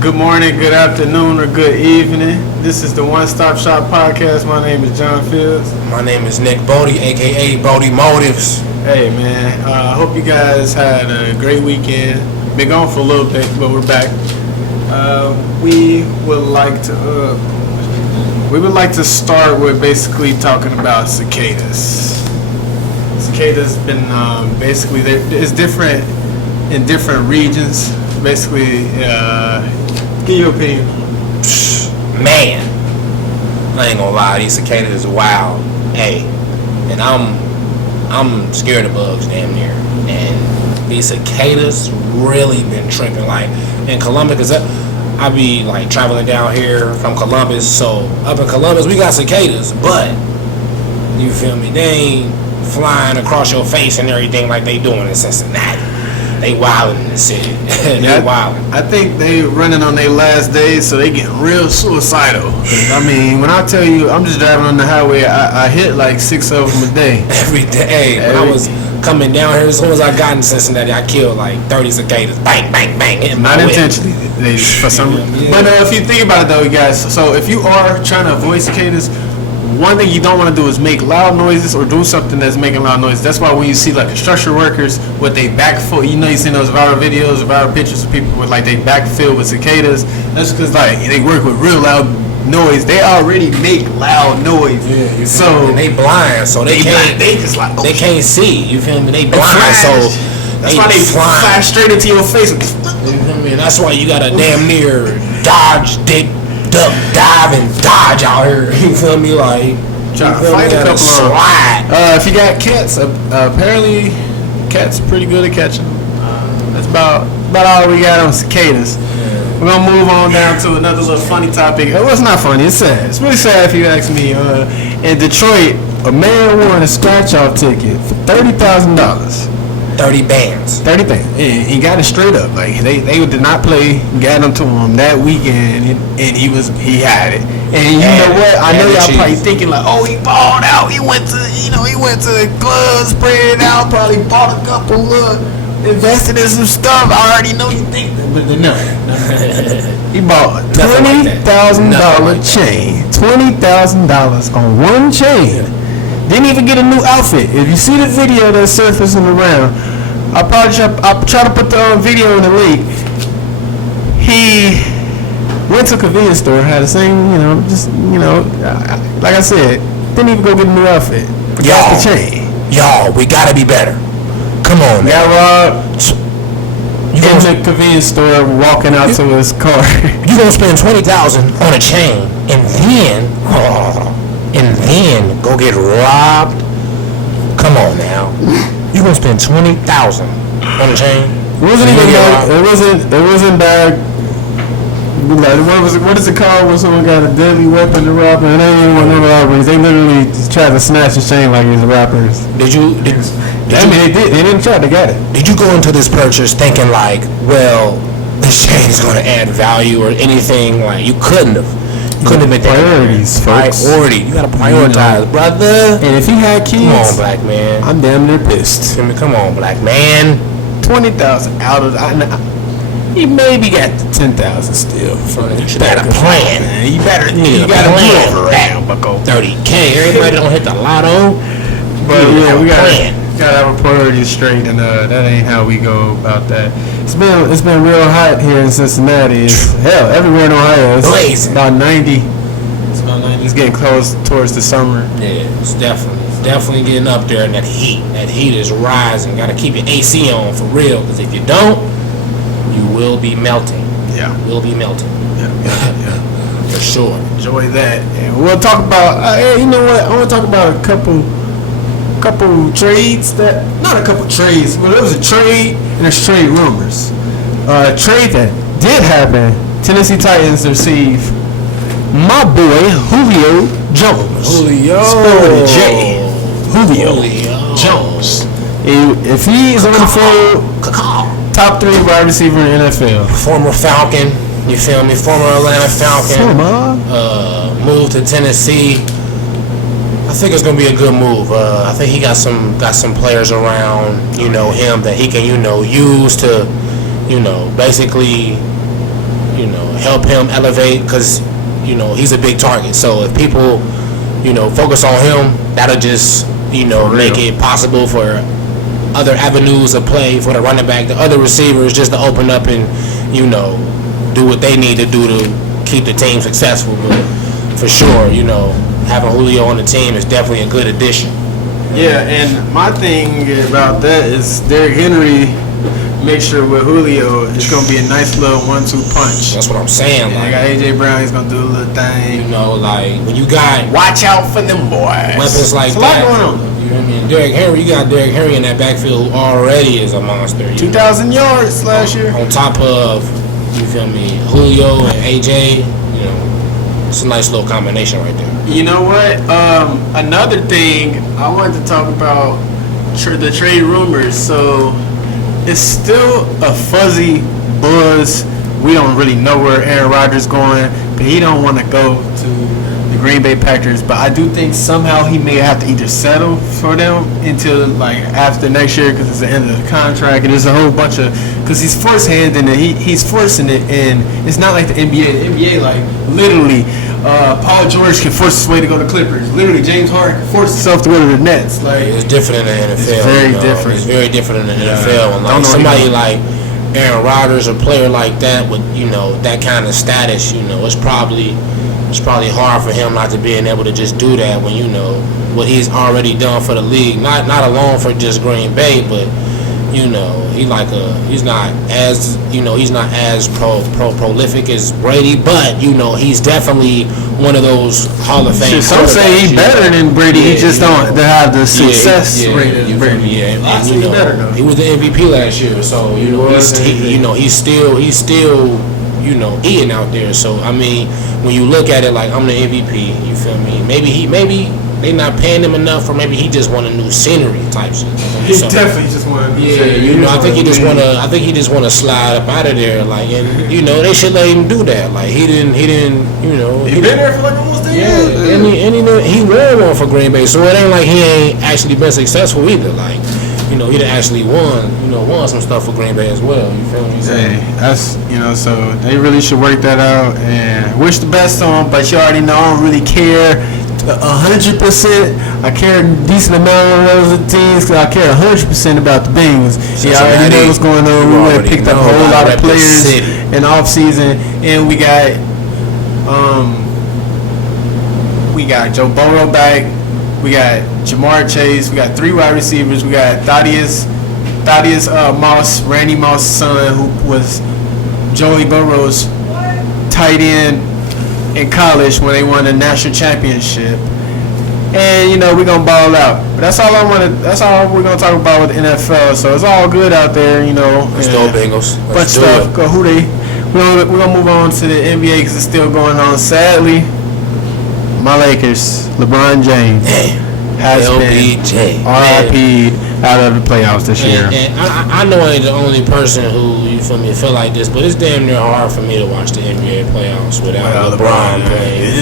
Good morning, good afternoon, or good evening. This is the One Stop Shop Podcast. My name is John Fields. My name is Nick Bodie, a.k.a. Bodie Motives. Hey, man. I hope you guys had a great weekend. Been gone for a little bit, but we're back. We would like to start with basically talking about cicadas. Cicadas been basically it's different in different regions. Basically, give your opinion. Man, I ain't gonna lie, these cicadas is wild. Hey, and I'm scared of bugs damn near. And these cicadas really been tripping. Like in Columbus, cause I be like traveling down here from Columbus. So up in Columbus, we got cicadas, but you feel me? They ain't flying across your face and everything like they doing in Cincinnati. They wildin' in the city. They wildin'. I think they running on their last days, so they getting real suicidal. I mean, when I tell you, I'm just driving on the highway, I hit like 6 of them a day. Every day. When I was coming down here, as soon as I got in Cincinnati, I killed like 30 cicadas. Bang, bang, bang. Not intentionally, for some reason. Yeah. But if you think about it though, you guys, so if you are trying to avoid cicadas, one thing you don't want to do is make loud noises or do something that's making loud noises. That's why when you see like construction workers with they back foot, you know, you seen those viral videos, viral pictures of people with like they back filled with cicadas. That's because like they work with real loud noise. They already make loud noise. Yeah, so and they blind, so they can't. They just like they can't see. You feel me? They blind, so that's why they flash straight into your face. You feel me? That's why you gotta damn near dodge, duck, dive, and dodge out here. You feel me? Like trying to fight a couple of if you got cats, apparently cats pretty good at catching them. That's about all we got on cicadas. We're gonna move on down to another little funny topic. Well, it's not funny. It's sad. It's really sad if you ask me. In Detroit, a man won a scratch-off ticket for $30,000. 30 bands. 30 bands. He got it straight up. Like they did not play, got him to him that weekend, and he had it. And you know what? I know y'all probably thinking like, oh, he balled out. He went to the club, spread it out, probably bought a couple, invested in some stuff. I already know you think that, but no. He bought a $20,000 chain. $20,000 on one chain. Didn't even get a new outfit. If you see the video that's surfacing around, I'll try to put the video in the link. He went to a convenience store, had the same, like I said, didn't even go get a new outfit. Got the chain. Y'all, we gotta be better. Come on, man. Got robbed in the convenience store, walking out to his car. You gonna spend $20,000 on a chain, and then go get robbed? Come on now. You gonna spend $20,000 on a chain? It wasn't even bad. It wasn't bad. Like, what is it called when someone got a deadly weapon to rob? And they ain't want no robberies. They literally just tried to snatch the chain like he's rappers. They didn't try to get it. Did you go into this purchase thinking like, well, this chain is gonna add value or anything? Like you couldn't have. Couldn't have been priorities, folks. Priority. You gotta prioritize, brother. And if he had kids, come on, black man. I'm damn near pissed. Come on, black man. 20,000 out of he maybe got 10,000 still. You should have a plan. Man. You got a plan around, bucko. 30K. Everybody don't hit the lotto, but yeah, we gotta have a priority straight, and that ain't how we go about that. It's been real hot here in Cincinnati. Hell, everywhere in Ohio. It's blazing. About 90. It's about 90. It's getting close towards the summer. Yeah, it's definitely getting up there, and that heat is rising. Got to keep your AC on for real, because if you don't, you will be melting. Yeah, will be melting. Yeah. For sure. Enjoy that, and we'll talk about. Hey, you know what? I want to talk about a couple trades that, not a couple trades, but it was a trade and there's trade rumors. A trade that did happen. Tennessee Titans receive my boy Julio Jones. Spelled with a J. Julio Jones. If he is on the field, top 3 wide receiver in the NFL. Former Falcon, you feel me? Former Atlanta Falcon. Moved to Tennessee. I think it's gonna be a good move. I think he got some players around, him that he can, use to, basically, help him elevate, because he's a big target. So if people focus on him, that'll just make it possible for other avenues of play for the running back, the other receivers, just to open up and do what they need to do to keep the team successful. But for sure, having Julio on the team is definitely a good addition. Yeah, and my thing about that is Derrick Henry mixture with Julio is going to be a nice little 1-2 punch. That's what I'm saying. I got A.J. Brown, he's going to do a little thing. Like when you got watch out for them boys. Weapons like that. Going on. You know what I mean? Derrick Henry, you got Derrick Henry in that backfield who already is a monster. 2,000 yards last year. On top of, you feel me, Julio and AJ, it's a nice little combination right there. You know what? Another thing I wanted to talk about the trade rumors. So it's still a fuzzy buzz. We don't really know where Aaron Rodgers going, but he don't want to go to the Green Bay Packers. But I do think somehow he may have to either settle for them until like after next year, because it's the end of the contract, and there's a whole bunch of, because he's force-handing it. He's forcing it, and it's not like the NBA. The NBA, like literally, Paul George can force his way to go to Clippers. Literally, James Harden can force himself to go to the Nets. Like it's different in the NFL. It's very different. It's very different in the NFL. And like somebody like Aaron Rodgers, a player like that with that kind of status, it's probably hard for him not to being able to just do that when what he's already done for the league. Not alone for just Green Bay, but he's not as prolific as Brady, but he's definitely one of those Hall of Fame. Some say he's better than Brady. He just don't have the success rate of Brady. He was the MVP last year, so he's still eating out there. So I mean, when you look at it like I'm the MVP, you feel me? Maybe they not paying him enough, or maybe he just want a new scenery type shit. He definitely just want to. I think he just want to slide up out of there, like, and they should let him do that. Like he didn't. He been there for like almost 10 years. And he won one for Green Bay, so it ain't like he ain't actually been successful either. Like, he done actually won some stuff for Green Bay as well. You feel me? Hey, that's so they really should work that out and wish the best on him. But you already know I don't really care 100%. I care a decent amount of those teams, because I care 100% about the Bengals. I already know what's going on. We went picked up a whole lot of players in the offseason, and we got Joe Burrow back. We got Jamar Chase. We got 3 wide receivers. We got Thaddeus Moss, Randy Moss' son, who was Joey Burrow's tight end in college when they won the national championship. And we're gonna ball out. But that's all we're gonna talk about with the NFL. So it's all good out there. Let's go Bengals. But stuff. We're gonna move on to the NBA because it's still going on. Sadly, my Lakers, LeBron James, has been RIP'd out of the playoffs this year. And I know I ain't the only person who, you feel me, feel like this, but it's damn near hard for me to watch the NBA playoffs without LeBron playing.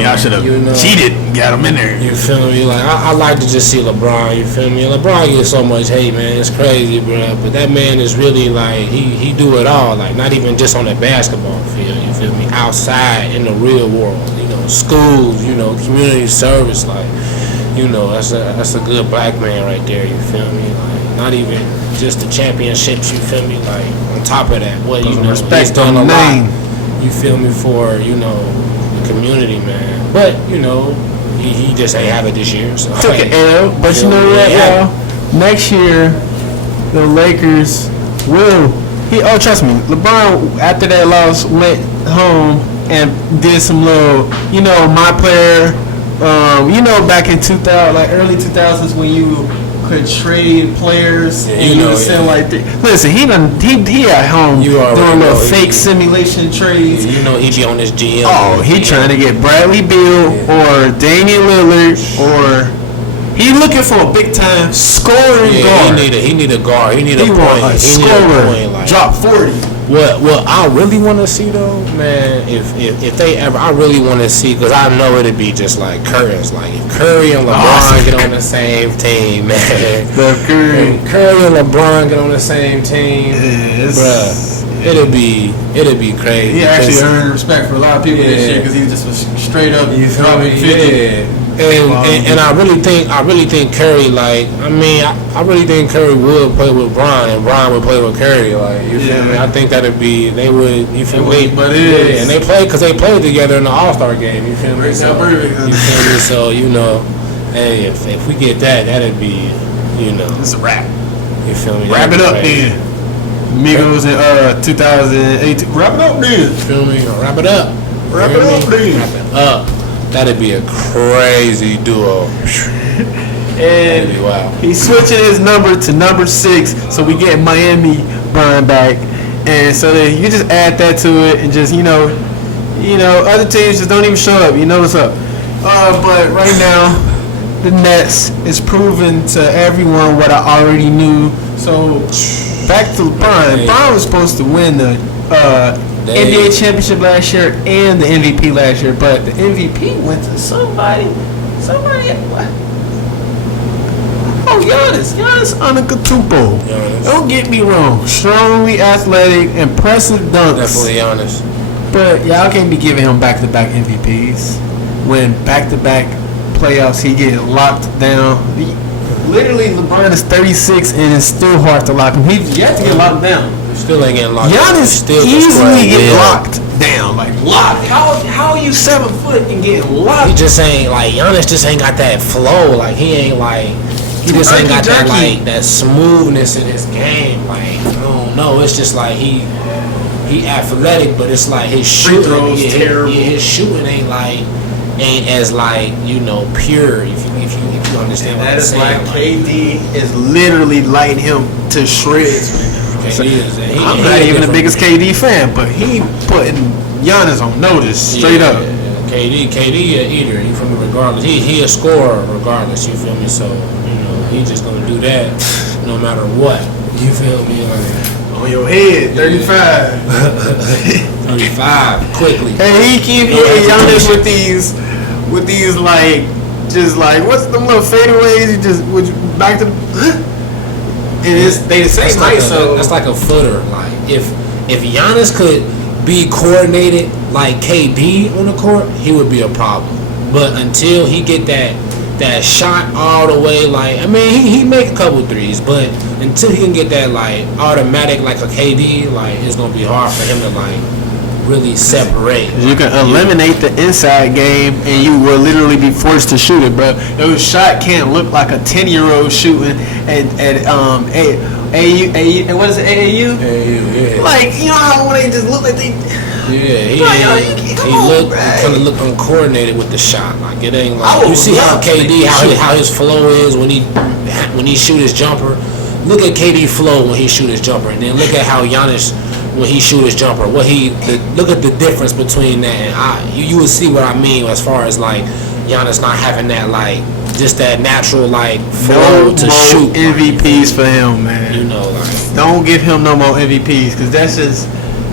Y'all should have cheated and got him in there. You feel me? Like, I like to just see LeBron, you feel me? LeBron gets so much hate, man. It's crazy, bro. But that man is really, like, he do it all. Like, not even just on the basketball field, you feel me? Outside, in the real world, schools, community service, like, that's a good black man right there, you feel me? Like, not even just the championships, you feel me? Like, on top of that, respect he's done a lot, you feel me, for, the community, man. But, he just ain't have it this year. So took an L, but you know what, y'all? Next year, the Lakers will. Trust me, LeBron, after that loss, went home and did some little, my player, back in 2000, like early 2000s, when you could trade players like that. Listen, he at home doing little fake simulation trades. He be on this GM. Oh, he trying to get Bradley Beal or Damian Lillard, or he looking for a big time scoring guard. He need a guard. He need a point. A scorer. Drop 40. What I really want to see though, man, if they ever, I really want to see, because I know it'd be just like curtains. Like if Curry and LeBron get on the same team, man. Curry and LeBron get on the same team, bruh. it'll be crazy. He actually earned respect for a lot of people this year because he just was straight up. You feel me? Yeah. And I really think Curry, like, I really think Curry would play with Bron and Bron would play with Curry, like, you feel me? I think that'd be, they would, you feel me? But it is. And they played together in the All-Star game, you feel me? So, you feel me? So, you know, hey, if we get that, that'd be, you know. It's a wrap. You feel me? Wrap it up then. Migos in 2018. Wrap it up then. You feel me? Wrap it up. Wrap it up then. Wrap it up. That'd be a crazy duo. And wow. He's switching his number to number 6, so we get Miami Brian back, and so then you just add that to it, and just you know, other teams just don't even show up. You know what's up. But right now, the Nets is proving to everyone what I already knew. So back to LeBron. LeBron was supposed to win the NBA championship last year and the MVP last year, but the MVP went to somebody. Oh, Giannis Antetokounmpo. Don't get me wrong. Strongly athletic, impressive dunks. Definitely Giannis. But y'all can't be giving him back-to-back MVPs when back-to-back playoffs he get locked down. Literally, LeBron is 36 and it's still hard to lock him. He's yet to get locked down. Still ain't getting locked. Giannis still easily get locked down. Like locked. How are you 7 foot and getting locked? He just ain't like Giannis. Just ain't got that flow. Like he ain't like. He just ain't got that like that smoothness in his game. Like I don't know. It's just like he athletic, but it's like his shooting. Terrible. His shooting ain't as like pure. If you understand what I'm saying. That is like KD is literally lighting him to shreds. So, I'm not even the biggest KD fan, but he putting Giannis on notice straight up. KD a eater. You feel me? Regardless, he a scorer regardless. You feel me? So he just gonna do that no matter what. You feel me? Like, on your head, 35. 35 quickly. And he keep hitting Giannis with these like just like what's them little fadeaways? You just back to the. And they the same height, so that's like a footer. Like if Giannis could be coordinated like KD on the court, he would be a problem. But until he get that shot all the way, like he make a couple threes, but until he can get that like automatic like a KD, like it's gonna be hard for him to like really separate. You can eliminate the inside game, and you will literally be forced to shoot it, bro. Your shot can't look like a 10-year-old shooting at AAU. What is it? AAU? AAU, yeah. Like how when they just look like they. Yeah, he kind of look uncoordinated with the shot. Like it ain't like you see how KD how his flow is when he shoot his jumper. Look at KD flow when he shoot his jumper, and then look at how Giannis when he shoot his jumper. Look at the difference between that, and you would see what I mean as far as like Giannis not having that like just that natural like flow to shoot. MVPs for him, man. Like don't give him no more MVPs because that's just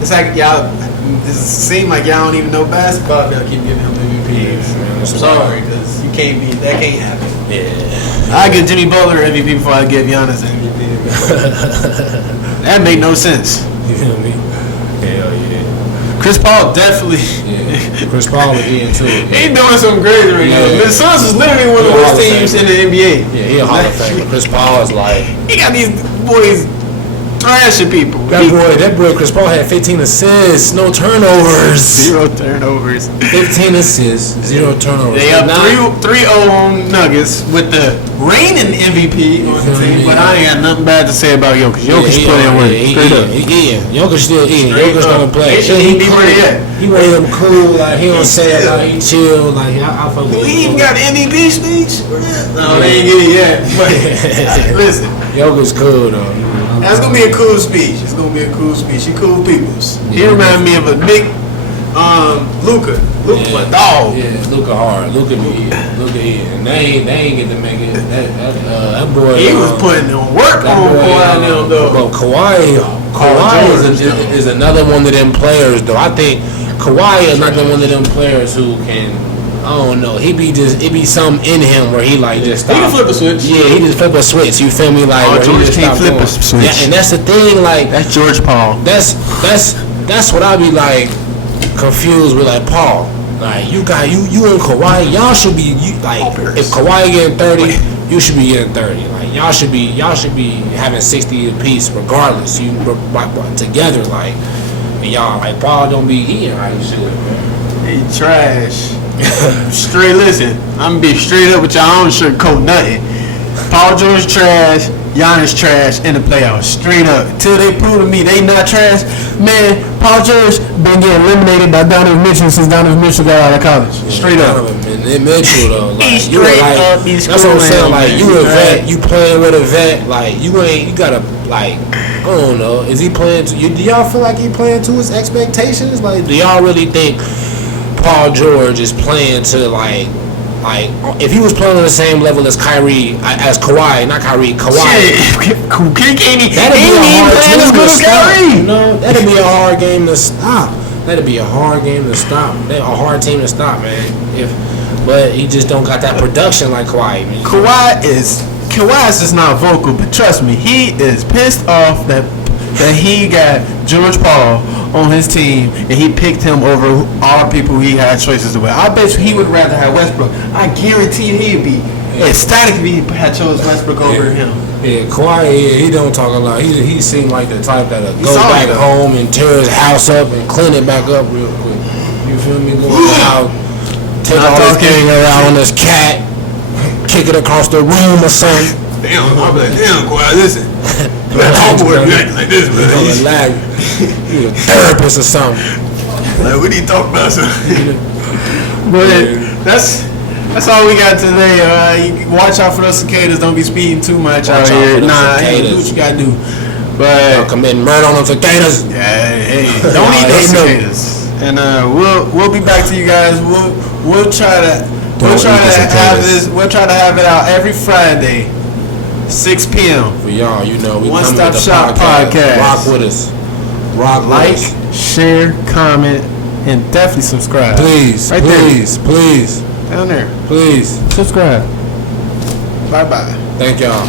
it's like y'all. It seems like y'all don't even know basketball. Y'all keep giving him MVPs. I'm sorry, because you can't be. That can't happen. Yeah. I give Jimmy Butler MVP before I give Giannis MVP. That made no sense. You feel me? Hell yeah. Chris Paul definitely. Yeah. Chris Paul again too. He doing something crazy right now. The Suns is literally one of the worst teams in the NBA. Yeah, he a Hall of Famer. Chris Paul is like. He got these boys. Thrashing people. That boy, Chris Paul had 15 assists, no turnovers. 0 turnovers. 15 assists, 0 turnovers. They up 3-0 on Nuggets with the reigning MVP on the team, but I ain't got nothing bad to say about Jokic. Jokic put in work. Straight up. Jokic still in. Jokic gonna play. He be where he at. He made him cool. Like he don't say it. Like he chill. Like I fuck with him. He even got the MVP speech. No, they ain't get it yet. But listen, Jokic's cool though. That's gonna be a cool speech. It's gonna be a cool speech. He cool peoples. He remind me of a big Luka. Luka dog. Yeah, Luka hard. Luka and they ain't get to make it. That boy. He was putting on work on them though. But Kawhi is another one of them players though. I think Kawhi is another one of them players who can I don't know. It be something in him where he like just stop. He can flip a switch. Yeah, he just flip a switch. You feel me? Like George can't flip a switch. Yeah, and that's the thing. Like that's George Paul. That's what I be like confused with. Like Paul, like you and Kawhi, y'all should be if Kawhi getting 30, you should be getting 30. Like y'all should be having 60 apiece regardless. You together like, and y'all like Paul don't be eating how you should, man. He trash. Straight listen, I'm gonna be straight up with y'all. I don't sugarcoat nothing. Paul George trash, Giannis trash in the playoffs. Straight up. Till they prove to me they not trash. Man, Paul George been getting eliminated by Donovan Mitchell since Donovan Mitchell got out of college. Straight up. And Mitchell though, like He's you straight like, up. He's that's what I'm saying. Like you a vet, right. you playing with a vet. Like you gotta like. I don't know. Is he playing to you? Do y'all feel like he playing to his expectations? Like, do y'all really think Paul George is playing to like if he was playing on the same level as Kawhi, that'd be a hard game to stop. That'd be a hard game to stop. A hard team to stop, man. But he just don't got that production like Kawhi. Man. Kawhi is just not vocal, but trust me, he is pissed off that he got George Paul on his team and he picked him over all the people he had choices with. I bet you he would rather have Westbrook. I guarantee he'd be ecstatic if he had chose Westbrook over him. Yeah, Kawhi, he don't talk a lot. He seemed like the type that'll go back home and tear his house up and clean it back up real quick. You feel me? Go out, take all this gang around on this cat, kick it across the room or something. Damn, I'll be like, damn, Kawhi, listen. Like this, man. You a therapist or something. Like, what he talk about, son? But that's all we got today. Watch out for those cicadas. Don't be speeding too much out here. Nah, hey, do what you gotta do. But don't commit murder on them cicadas. Yeah, hey, don't eat those cicadas. And we'll be back to you guys. We'll try to have it out every Friday. 6 p.m. For y'all, you know, we One coming Stop with the Shop podcast. Rock with us. Like, share, comment, and definitely subscribe. Please, right please, there. Please. Down there. Please. Subscribe. Bye-bye. Thank y'all.